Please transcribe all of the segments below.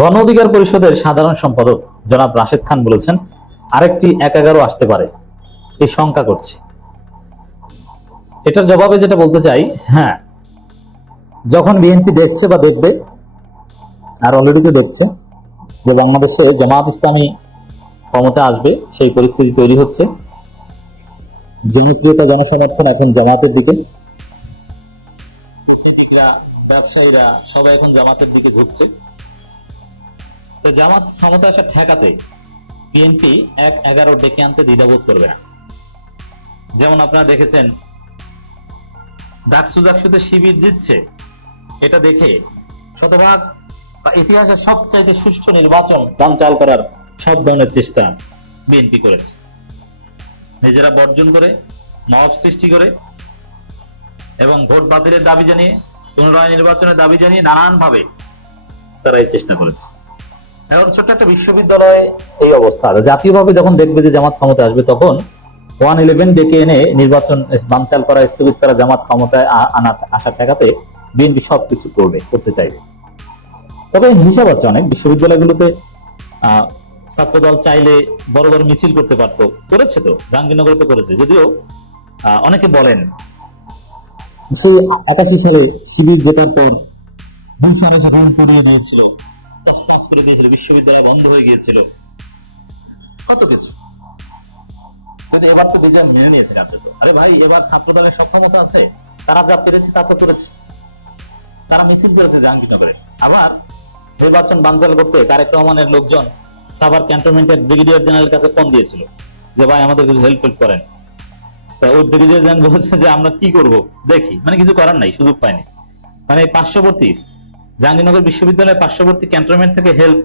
গণ অধিকার পরিষদের সাধারণ সম্পাদক জনাব রাশেদ খান বলেছেন, আরেকটি ১-১১ আসতে পারে, এই শঙ্কা করছে। এটার জবাবে যেটা বলতে চাই, হ্যাঁ, যখন বিএনপি দেখছে বা দেখবে, আর অলরেডি তো দেখছে যে বাংলাদেশে জামাত ইসলামী ক্ষমতা আসবে, সেই পরিস্থিতি তৈরি হচ্ছে। জনপ্রিয়তা, জনসমর্থন এখন জামাতের দিকে, ব্যবসায়ীরা সবাই এখন জামাতের দিকে ঝুঁকছে। তো জামাত ক্ষমতা আসা ঠেকাতে বিএনপি ১-১১ ডেকে আনতে দ্বিধাবোধ করবে না। যেমন আপনারা দেখেছেন ডাকসু জাকসুতে শিবির জিতছে, এটা দেখে শতভাগ ইতিহাসের সবচাইতে সুষ্ঠু নির্বাচন বানচাল করার সব ধরনের চেষ্টা বিএনপি করেছে। নিজেরা বর্জন করে, মব সৃষ্টি করে এবং ভোট বাতিলের দাবি জানিয়ে, পুনরায় নির্বাচনের দাবি জানিয়ে নানান ভাবে তারা এই চেষ্টা করেছে। এখন ছোট্ট একটা বিশ্ববিদ্যালয়ে এই অবস্থা। জাতীয়ভাবে যখন দেখবে যে জামাত ক্ষমতা আসবে, তখন 1-11 ডেকে এনে নির্বাচন বানচাল করা, স্থগিত করা, জামাত ক্ষমতায় আসা ঠেকাতে বিএনপি সবকিছু করতে চাইবে। তবে হিসাব আছে অনেক। বিশ্ববিদ্যালয়গুলোতে ছাত্রদল চাইলে বড় বড় মিছিল করতে পারতো, করেছে তো, জাহাঙ্গীরনগরে তো করেছে। যদিও অনেকে বলেন 81 সালে শিবির জেতার পর 2 সালে যখন পড়িয়ে দিয়েছিল, তছনছ করে দিয়েছিল, বিশ্ববিদ্যালয় বন্ধ হয়ে গিয়েছিল, কত কিছু। এবার তো বিজয় মেনে নিয়েছে কার্যত। আরে ভাই, এবার ছাত্রদলের সক্ষমতা আছে, তারা যা পেরেছে তা তো করেছে। তারা মিছিল করেছে জাহাঙ্গীরনগরে। আবার নির্বাচন বানচাল করতে তারেক রহমানের লোকজন সাভার ক্যান্টনমেন্টের ব্রিগেডিয়ার জেনারেলের কাছে ফোন দিয়েছিল যে ভাই আমাদের কিছু হেল্প করেন। তা ওই ব্রিগেডিয়ার জেনারেল বলেছে যে আমরা কি করব দেখি, মানে কিছু করার নাই, সুযোগ পায়নি। মানে পার্শ্ববর্তী জাহাঙ্গীরনগর বিশ্ববিদ্যালয়ের পার্শ্ববর্তী ক্যান্টনমেন্ট থেকে হেল্প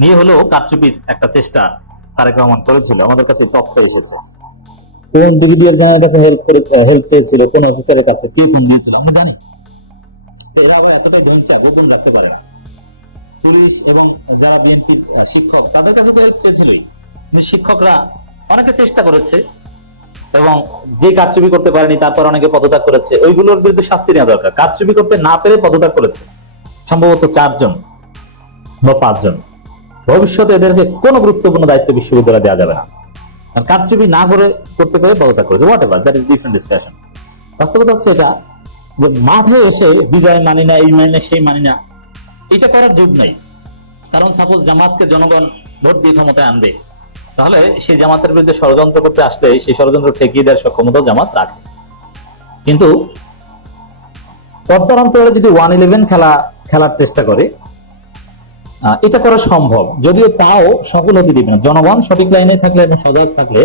নিয়ে হলেও কারচুপির একটা চেষ্টা তারেক রহমান করেছিল। আমাদের কাছে তথ্য এসেছে কোন ব্রিগেডিয়ার জেনারেলের কাছে হেল্প চেয়েছিল, কোন অফিসারের কাছে কি ফোন দিয়েছিল আমরা জানি। রাখতে পারে না পুলিশ এবং যারা বিএনপি শিক্ষক, তাদের কাছে তো হেল্প চেয়েছিলই। শিক্ষকরা অনেকে চেষ্টা করেছে এবং যে কারচুপি করতে পারেনি তারপর অনেকে পদত্যাগ করেছে, ওইগুলোর বিরুদ্ধে শাস্তি নেওয়া দরকার। কারচুপি করতে না পেরে পদত্যাগ করেছে সম্ভবত 4 জন বা 5 জন। ভবিষ্যতে এদেরকে কোনো গুরুত্বপূর্ণ দায়িত্ব বিশ্ববিদ্যালয়ে দেওয়া যাবে না। আর কারচুপি না করে করতে পেরে পদত্যাগ করেছে, what ever, that is different discussion. বাস্তবতা হচ্ছে এটা যে মাঠে এসে বিজয় মানি না, এই মানি না, সেই মানি না, এটা করার যুগ নাই। কারণ সাপোজ জামাতকে জনগণ ভোট দিয়ে ক্ষমতায় আনবে, তাহলে সেই জামাতের বিরুদ্ধে ষড়যন্ত্র করতে আসলে সেই ষড়যন্ত্র ঠেকিয়ে দেওয়ার সক্ষমতা জামাত রাখে। কিন্তু পদ্মার অন্তরে যদি 1-11 খেলার চেষ্টা করে, এটা করা সম্ভব। যদিও তাও সকল হতে দিবে না। জনগণ সঠিক লাইনে থাকলে এবং সজাগ থাকলে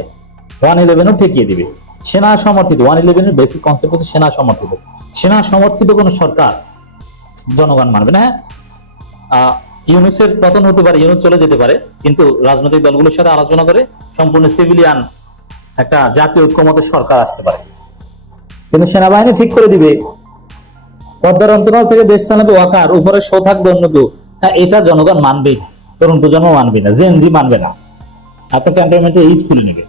1-11ও ঠেকিয়ে দিবে। সেনা সমর্থিত 1-11 এর বেসিক কনসেপ্ট হচ্ছে সেনা সমর্থিত। সেনা সমর্থিত কোন সরকার জনগণ মানবে না। ইউনূসের পতন হতে পারে, ইউনূস চলে যেতে পারে, কিন্তু রাজনৈতিক দলগুলোর সাথে আলোচনা করে সম্পূর্ণ সিভিলিয়ান একটা জাতীয় ঐক্যমতের সরকার আসতে পারে। কিন্তু সেনাবাহিনী ঠিক করে দিবে পদ্মার অন্তরাল থেকে দেশ চালাবে ওয়াকার, উপরে শো থাকবে অন্য কেউ, এটা জনগণ মানবেই না, তরুণ প্রজন্ম মানবে না, জেনজি মানবে না। আপনার ক্যান্টনমেন্টে ইট খুলে নেবে,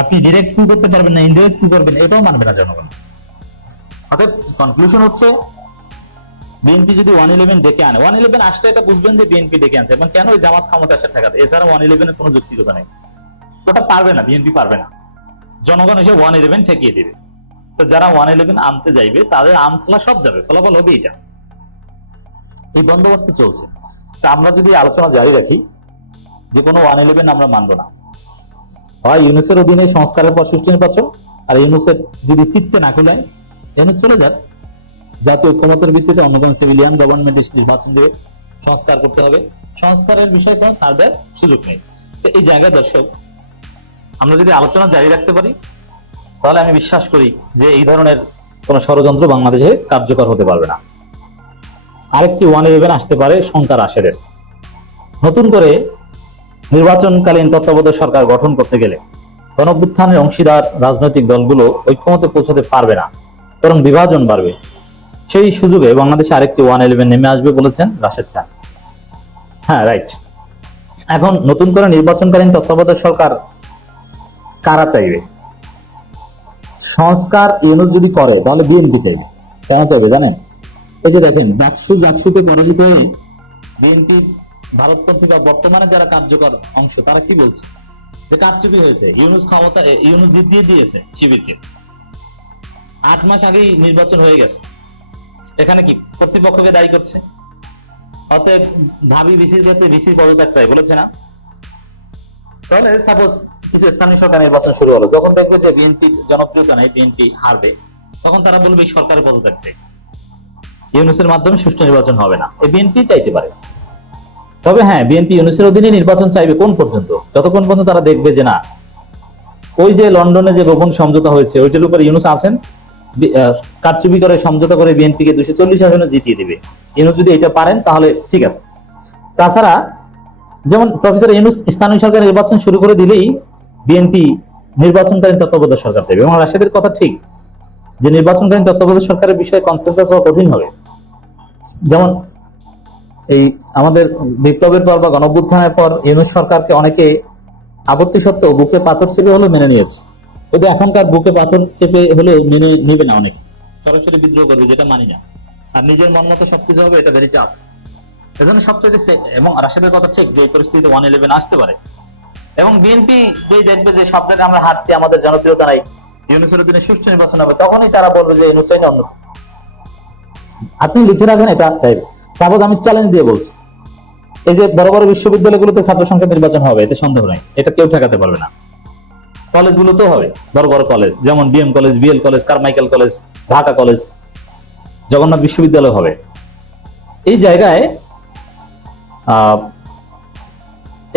আপনি ডিরেক্ট কি করতে পারবেন না, ইনডিরেক্ট কি করবেন, এটাও মানবে না জনগণ। অতএব কনক্লুশন হচ্ছে বিএনপি যদি 1-11 ডেকে আনে, 1-11 আসলে এটা বুঝবেন যে বিএনপি ডেকে আনছে এবং কেন ওই জামাত ক্ষমতা আসা ঠেকাতে। এছাড়া 1-11 এর কোনো যৌক্তিকতা নেই। ওটা পারবে না, বিএনপি পারবে না। জনগণ এসে 1-11 ঠেকিয়ে দেবে। তো যারা 1-11 আনতে যাইবে তাদের আম খেলা সব যাবে, ফলাফল হবে এটা। এই বন্দোবস্ত চলছে। তা আমরা যদি আলোচনা জারি রাখি যে কোনো 1-11 আমরা মানবো না, হয় ইউনূসের অধীনে সংস্কারের পর সুষ্ঠু নির্বাচন, আর ইউনূসের যদি চিত্তে না খুলায় ইউনূস চলে যাক, জাতীয় ঐক্যমতের ভিত্তিতে অন্য কোন সিভিলিয়ান গভর্নমেন্ট নির্বাচন দিয়ে সংস্কার করতে হবে। সংস্কারের বিষয়ে কোনো ছাড় দেওয়ার সুযোগ নেই। তো এই জায়গায় দর্শক, আমরা যদি আলোচনা জারি রাখতে পারি, তাহলে আমি বিশ্বাস করি যে এই ধরনের কোন ষড়যন্ত্র বাংলাদেশে কার্যকর হতে পারবে না। আরেকটি 1-11 আসতে পারে শঙ্কার আশেরের। নতুন করে নির্বাচনকালীন তত্ত্বাবধায়ক সরকার গঠন করতে গেলে গণঅভ্যুত্থানের অংশীদার রাজনৈতিক দলগুলো ঐক্যমতে পৌঁছাতে পারবে না, বরং বিভাজন বাড়বে। সেই সুযোগে বাংলাদেশে আরেকটি 1-11 নেমে আসবে বলেছেন রাশেদ খান। হ্যাঁ, রাইট। এখন নতুন করে নির্বাচনকালীন তত্ত্বাবধায়ক সরকার কারা চাইবে? সংস্কার ইউনূস যদি করে তাহলে বিএনপি চাইবে। কেন চাইবে জানেন? এই যে দেখেন, ডাকসু জাকসুতে পরাজিত হয়ে বিএনপির ভারতপন্থী বা বর্তমানে যারা কার্যকর অংশ তারা কি বলছে যে কারচুপি হয়েছে, ইউনূস ক্ষমতা, ইউনূস জিতিয়ে দিয়েছে শিবিরকে, 8 মাস আগেই নির্বাচন হয়ে গেছে। এখানে কি কর্তৃপক্ষকে দায়ী করছে? অতএব ঢাবি ভিসির ক্ষেত্রে ভিসির পদত্যাগ চাই বলেছে না? তাহলে সাপোজ কিছু স্থানীয় সরকার নির্বাচন শুরু হলো, যখন দেখবে যে বিএনপি জনপ্রিয়তা নেই, বিএনপি হারবে, তখন তারা বলবে এই সরকারের পদত্যাগ চাই, ইউনূসের মাধ্যমে সুষ্ঠু নির্বাচন হবে না। এই বিএনপি চাইতে পারে। তবে হ্যাঁ, বিএনপি ইউনূসের অধীনে নির্বাচন চাইবে কোন পর্যন্ত? যতক্ষণ পর্যন্ত তারা দেখবে যে না, ওই যে লন্ডনে যে গোপন সমঝোতা হয়েছে ওইটার উপর ইউনূস আছেন, কারচুপি করে সমঝোতা করে বিএনপিকে 240 আসনে জিতিয়ে দিবে। ইউনূস যদি এটা পারেন তাহলে ঠিক আছে। তাছাড়া যেমন প্রফেসর ইউনূস স্থানীয় সরকার নির্বাচন শুরু করে দিলেই বিএনপি নির্বাচনকালীন তত্ত্বাবধায়ক সরকার চাইবে। এবং রাশেদের কথা ঠিক যে নির্বাচনকালীন তত্ত্বাবধায়ক সরকারের বিষয়ে কনসেনসাস হওয়া কঠিন হবে। যেমন এই আমাদের বিপ্লবের পর বা গণঅভ্যুত্থানের পর ইউনূস সরকারকে অনেকে আপত্তি সত্ত্বেও বুকে পাথর চেপে হলেও মেনে নিয়েছে। ওই যে এখনকার বুকে পাথর চেপে হলেও মেনে নিবে না, অনেকে সরাসরি বিদ্রোহ করবে, যেটা মানি না, আর নিজের মন মতো সবকিছু হবে, এটা ভেরি টাফ। এজন্য সবচেয়ে এবং রাশেদের কথা ঠিক যে এই পরিস্থিতিতে 111 আসতে পারে। এবং বিএনপি যেই দেখবে যে সব জায়গায় আমরা হারছি, আমাদের জনপ্রিয়তা নাই, ইউনূসের অধীনে সুষ্ঠু নির্বাচন হবে, তখনই তারা বলবে যে ইউনূস চাই না অন্য। আপনি লিখে রাখেন এটা চাইবে। সাপোজ আমি চ্যালেঞ্জ দিয়ে বলছি, এই যে বড় বড় বিশ্ববিদ্যালয়গুলোতে ছাত্র সংখ্যা নির্বাচন হবে, এতে সন্দেহ নাই, এটা কেউ ঠেকাতে পারবে না। কলেজগুলোতেও হবে, বড় বড় কলেজ যেমন BM college, BL college, Carmichael college, Dhaka college, Jagannath বিশ্ববিদ্যালয় হবে। এই জায়গায়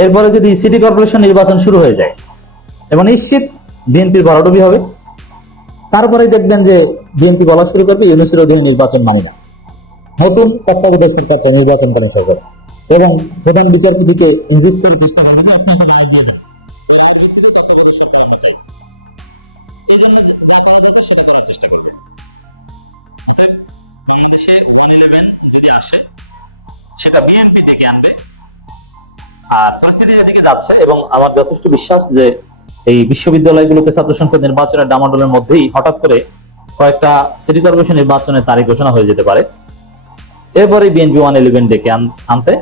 এরপরে যদি সিটি কর্পোরেশন নির্বাচন শুরু হয়ে যায় এবং নিশ্চিত বিএনপির ভরাডুবি হবে, তারপরে দেখবেন যে বিএনপি বলা শুরু করবে ইউনূসের অধীনে নির্বাচন মানি না, নতুন তত্ত্বাবধায়ক সরকার চাই, নির্বাচনকালীন সরকার। এবং প্রধান বিচারপতিকে ইনজিস্ট করে চেষ্টা করবে যে আপনি একটা রায় দিয়ে দেন। এই জন্য যা করা যাবে সেটা করার চেষ্টা করবে। অতএব বাংলাদেশে 111 যদি আসে সেটা বিএনপি থেকে আনবে। আর পরিস্থিতি এদিকে যাচ্ছে এবং আমার যথেষ্ট বিশ্বাস যে এই বিশ্ববিদ্যালয়গুলোতে ছাত্র সংসদ নির্বাচনের ডামাডোলের মধ্যেই হঠাৎ করে কয়েকটা সিটি কর্পোরেশন নির্বাচনের তারিখ ঘোষণা হয়ে যেতে পারে। এরপরে বিএনপি 111 ডেকে আনতে